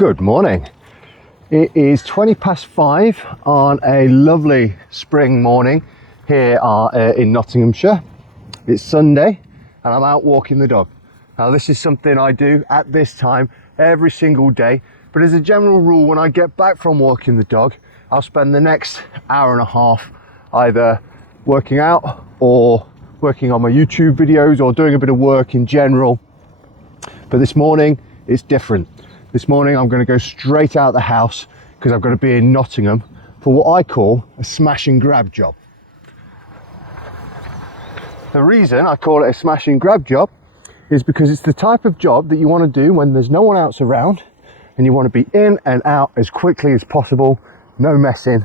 Good morning. It is 5:20 on a lovely spring morning here in Nottinghamshire. It's Sunday and I'm out walking the dog. Now this is something I do at this time every single day, but as a general rule, when I get back from walking the dog, I'll spend the next hour and a half either working out or working on my YouTube videos or doing a bit of work in general. But this morning it's different. This morning I'm going to go straight out the house because I've got to be in Nottingham for what I call a smash and grab job. The reason I call it a smash and grab job is because it's the type of job that you want to do when there's no one else around and you want to be in and out as quickly as possible, no messing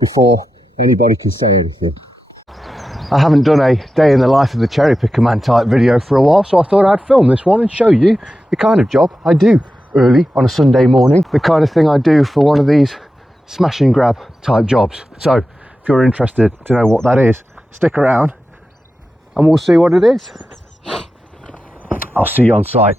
before anybody can say anything. I haven't done a day in the life of the cherry picker man type video for a while, so I thought I'd film this one and show you the kind of job I do early on a Sunday morning, the kind of thing I do for one of these smash and grab type jobs. So if you're interested to know what that is, stick around and we'll see what it is. I'll see you on site.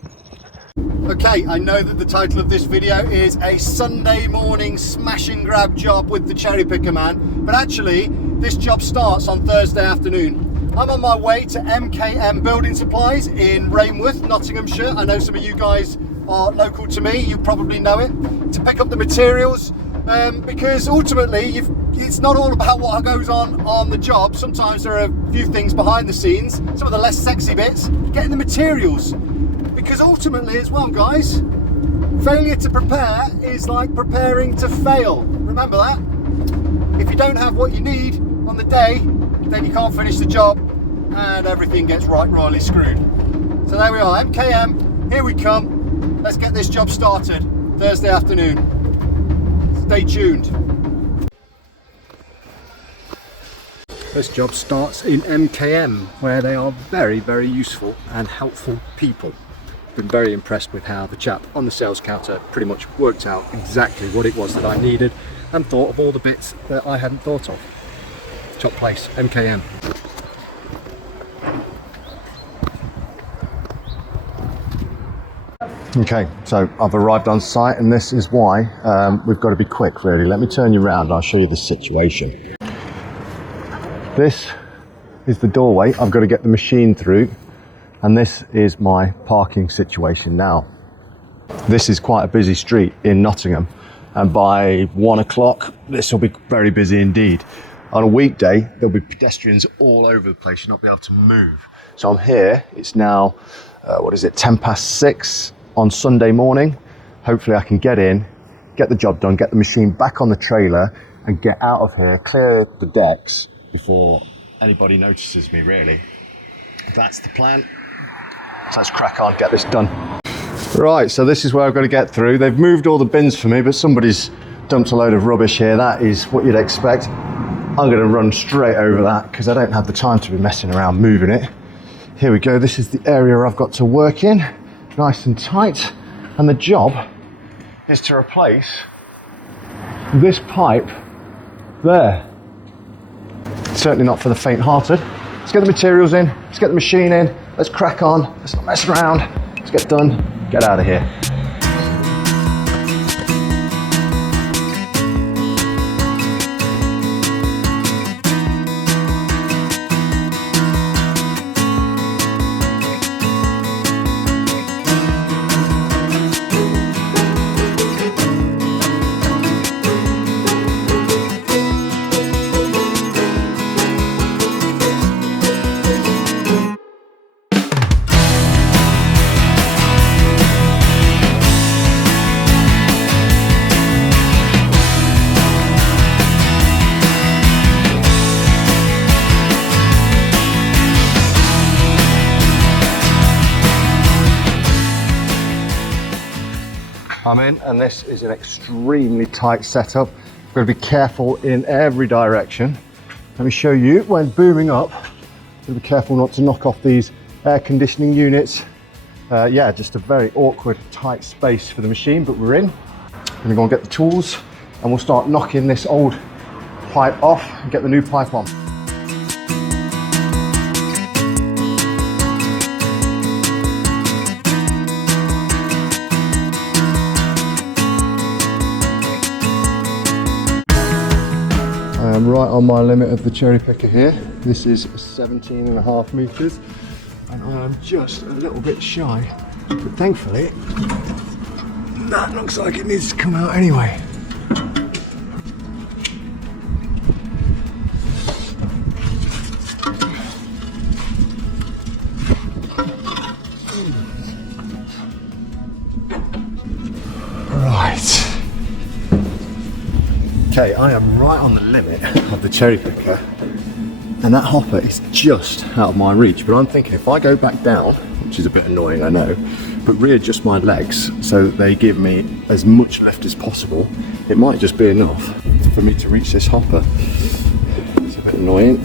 Okay, I know that the title of this video is a Sunday morning smash and grab job with the cherry picker man, but actually this job starts on Thursday afternoon. I'm on my way to MKM Building Supplies in Rainworth, Nottinghamshire. I know some of you guys are local to me, you probably know it, to pick up the materials because ultimately it's not all about what goes on the job. Sometimes there are a few things behind the scenes, some of the less sexy bits, getting the materials, because ultimately as well guys, failure to prepare is like preparing to fail. Remember that. If you don't have what you need on the day, then you can't finish the job and everything gets right royally screwed. So there we are, MKM, here we come. Let's get this job started Thursday afternoon. Stay tuned. This job starts in MKM, where they are very, very useful and helpful people. Been very impressed with how the chap on the sales counter pretty much worked out exactly what it was that I needed and thought of all the bits that I hadn't thought of. Top place, MKM. Okay, so I've arrived on site and this is why we've got to be quick really. Let me turn you around and I'll show you the situation. This is the doorway I've got to get the machine through, and this is my parking situation now. This is quite a busy street in Nottingham, and by 1 o'clock this will be very busy indeed. On a weekday there'll be pedestrians all over the place, you'll not be able to move. So I'm here, it's now 6:10 on Sunday morning. Hopefully I can get in, get the job done, get the machine back on the trailer and get out of here, clear the decks before anybody notices me really. That's the plan. So let's crack on, get this done. Right, so this is where I've got to get through. They've moved all the bins for me, but somebody's dumped a load of rubbish here. That is what you'd expect. I'm going to run straight over that because I don't have the time to be messing around moving it. Here we go, this is the area I've got to work in. Nice and tight, and the job is to replace this pipe there. Certainly not for the faint-hearted. Let's get the materials in, let's get the machine in, let's crack on, let's not mess around, let's get done, get out of here. I'm in, and this is an extremely tight setup. I've got to be careful in every direction. Let me show you when booming up. Got to be careful not to knock off these air conditioning units. Yeah, just a very awkward, tight space for the machine, but we're in. I'm gonna go and get the tools and we'll start knocking this old pipe off and get the new pipe on. I'm right on my limit of the cherry picker here. This is 17.5 meters, and I am just a little bit shy, but thankfully that looks like it needs to come out anyway. Right. Okay, I am right on the limit of the cherry picker, and that hopper is just out of my reach. But I'm thinking if I go back down, which is a bit annoying, I know, but readjust my legs so they give me as much lift as possible, it might just be enough for me to reach this hopper. It's a bit annoying.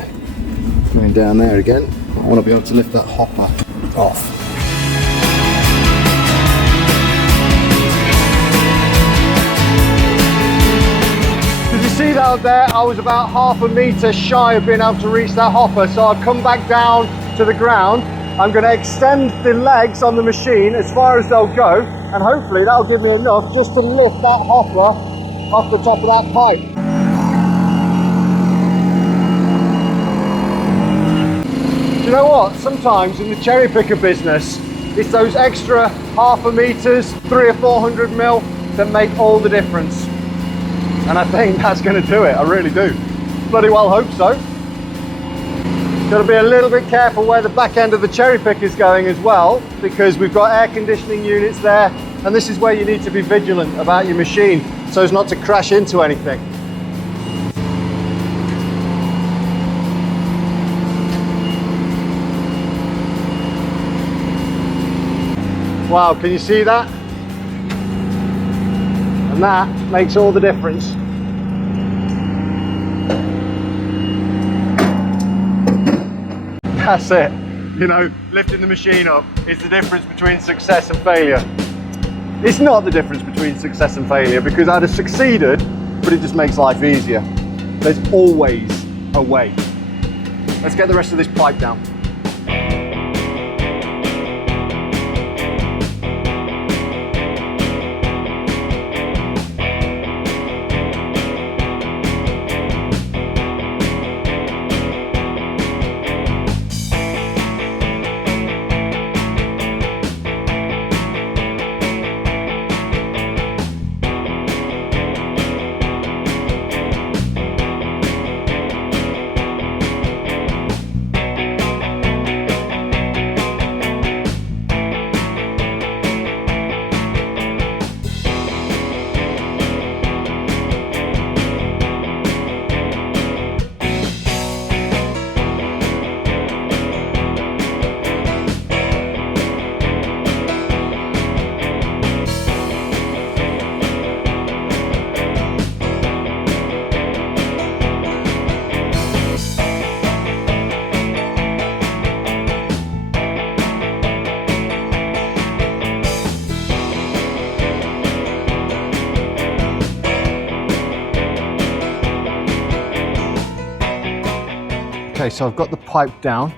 Going down there again, I want to be able to lift that hopper off. See that out there, I was about 1/2 meter shy of being able to reach that hopper, so I've come back down to the ground. I'm going to extend the legs on the machine as far as they'll go, and hopefully that'll give me enough just to lift that hopper off the top of that pipe. Do you know what? Sometimes in the cherry picker business, it's those extra 1/2 meters, 300 or 400 mil that make all the difference. And I think that's going to do it, I really do. Bloody well hope so. Got to be a little bit careful where the back end of the cherry pick is going as well, because we've got air conditioning units there, and this is where you need to be vigilant about your machine so as not to crash into anything. Wow, can you see that? And that makes all the difference. That's it. You know, lifting the machine up is the difference between success and failure. It's not the difference between success and failure, because I'd have succeeded, but it just makes life easier. There's always a way. Let's get the rest of this pipe down. Okay, so I've got the pipe down.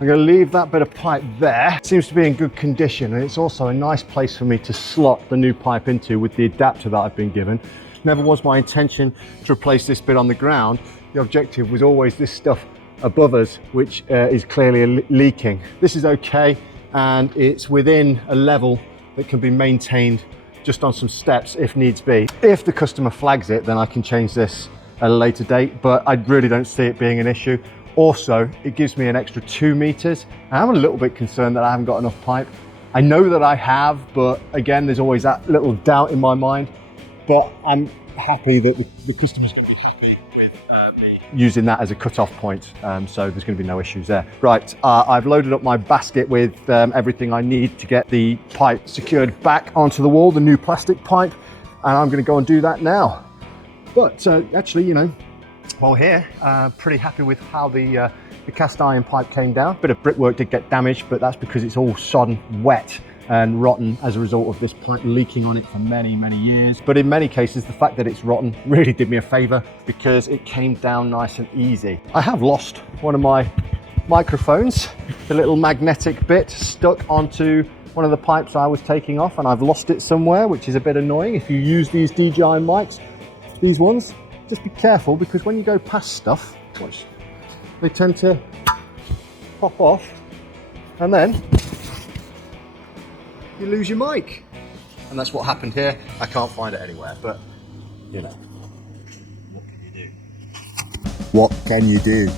I'm going to leave that bit of pipe there. It seems to be in good condition, and it's also a nice place for me to slot the new pipe into with the adapter that I've been given. Never was my intention to replace this bit on the ground. The objective was always this stuff above us, which is clearly leaking. This is okay, and it's within a level that can be maintained just on some steps if needs be. If the customer flags it, then I can change this at a later date, but I really don't see it being an issue. Also, it gives me an extra 2 meters. I'm a little bit concerned that I haven't got enough pipe. I know that I have, but again, there's always that little doubt in my mind. But I'm happy that the customer's going to be happy with me using that as a cut-off point. So there's going to be no issues there. Right, I've loaded up my basket with everything I need to get the pipe secured back onto the wall, the new plastic pipe, and I'm going to go and do that now. But actually, you know, while here, pretty happy with how the cast iron pipe came down. Bit of brickwork did get damaged, but that's because it's all sodden wet and rotten as a result of this pipe leaking on it for many, many years. But in many cases, the fact that it's rotten really did me a favor because it came down nice and easy. I have lost one of my microphones, the little magnetic bit stuck onto one of the pipes I was taking off, and I've lost it somewhere, which is a bit annoying. If you use these DJI mics, these ones, just be careful, because when you go past stuff, watch, they tend to pop off, and then you lose your mic. And that's what happened here. I can't find it anywhere, but you know, what can you do? What can you do?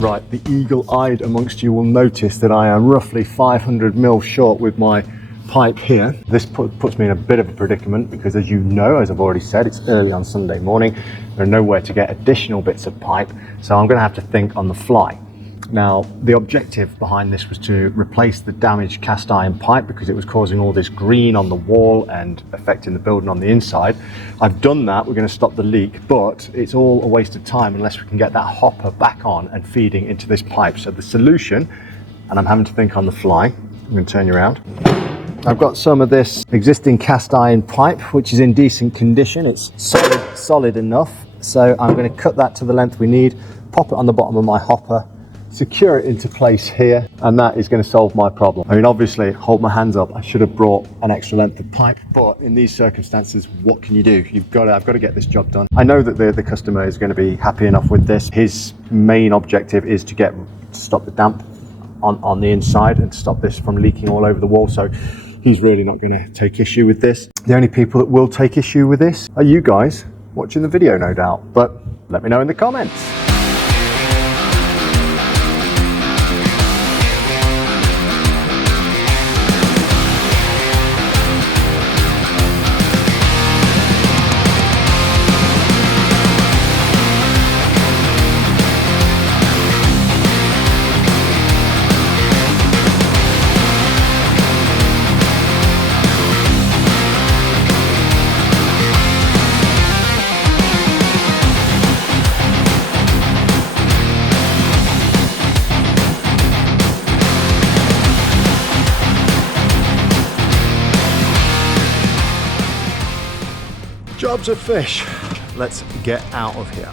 Right, the eagle-eyed amongst you will notice that I am roughly 500 mil short with my pipe here. This puts me in a bit of a predicament because, as you know, as I've already said, it's early on Sunday morning. There's nowhere to get additional bits of pipe, so I'm going to have to think on the fly. Now, the objective behind this was to replace the damaged cast iron pipe because it was causing all this green on the wall and affecting the building on the inside. I've done that, we're going to stop the leak, but it's all a waste of time unless we can get that hopper back on and feeding into this pipe. So the solution, and I'm having to think on the fly, I'm going to turn you around. I've got some of this existing cast iron pipe, which is in decent condition. It's solid enough. So I'm going to cut that to the length we need, pop it on the bottom of my hopper, secure it into place here, and that is going to solve my problem. I mean, obviously, hold my hands up, I should have brought an extra length of pipe, but in these circumstances, what can you do? I've got to get this job done. I know that the customer is going to be happy enough with this. His main objective is to stop the damp on the inside and to stop this from leaking all over the wall, so he's really not going to take issue with this. The only people that will take issue with this are you guys watching the video, no doubt, but let me know in the comments. Job's a fish. Let's get out of here.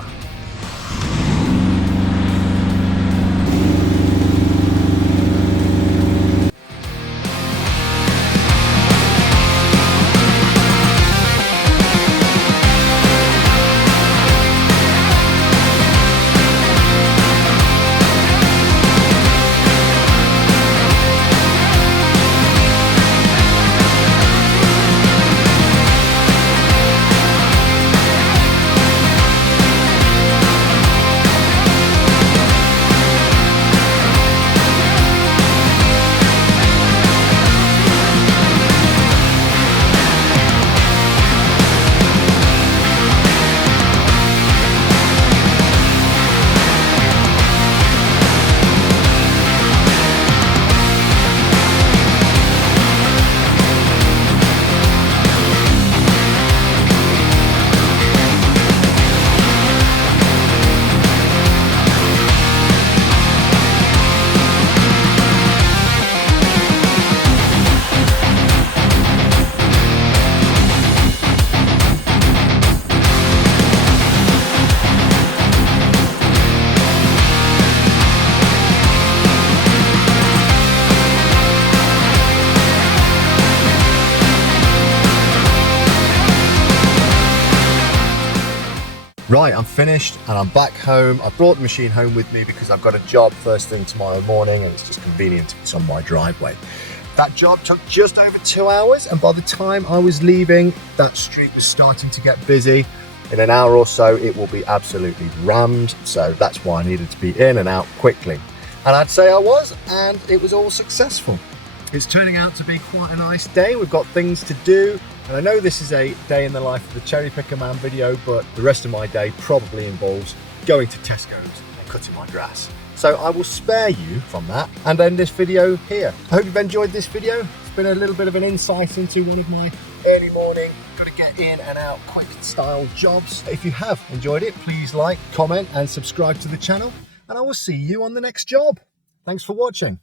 Right, I'm finished and I'm back home. I brought the machine home with me because I've got a job first thing tomorrow morning and it's just convenient. It's on my driveway. That job took just over 2 hours, and by the time I was leaving, that street was starting to get busy. In an hour or so, it will be absolutely rammed. So that's why I needed to be in and out quickly. And I'd say I was, and it was all successful. It's turning out to be quite a nice day. We've got things to do. And I know this is a day in the life of the Cherry Picker Man video, but the rest of my day probably involves going to Tesco's and cutting my grass. So I will spare you from that and end this video here. I hope you've enjoyed this video. It's been a little bit of an insight into one of my early morning, gotta get in and out quick style jobs. If you have enjoyed it, please like, comment and subscribe to the channel, and I will see you on the next job. Thanks for watching.